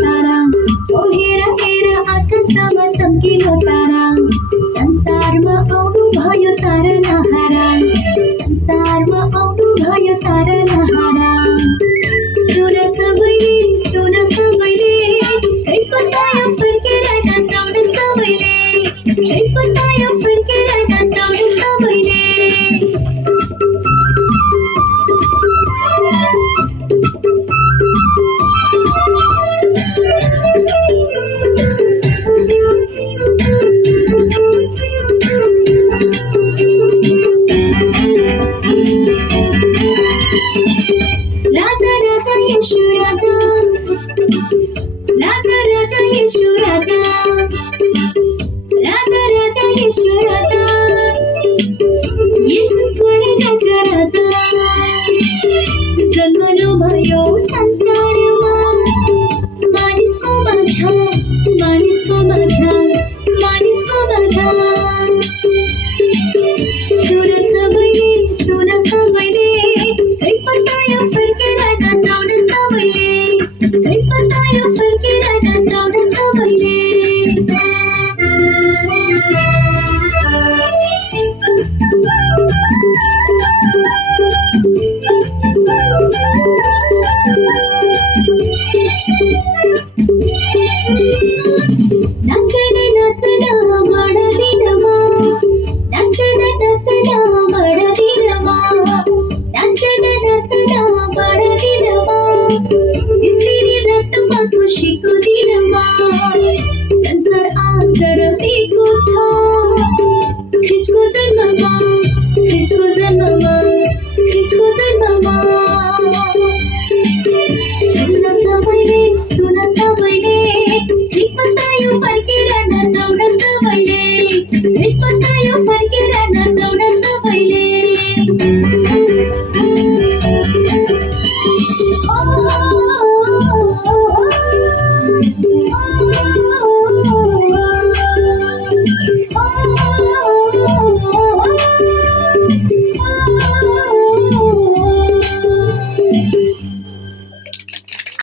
तारा ओ हेरा हेरा आकाशमा चम्किलो तारा संसारमा आउनु भयो तारा नहारा संसारमा आउनु भयो तारा नहारा सुन सबैले यसको सायो फर्केर नाचाउनु सबैले यसको सायो फर्केर नाचाउनु सबैले राजा राजा येशू राजा राजा राजा येशू राजा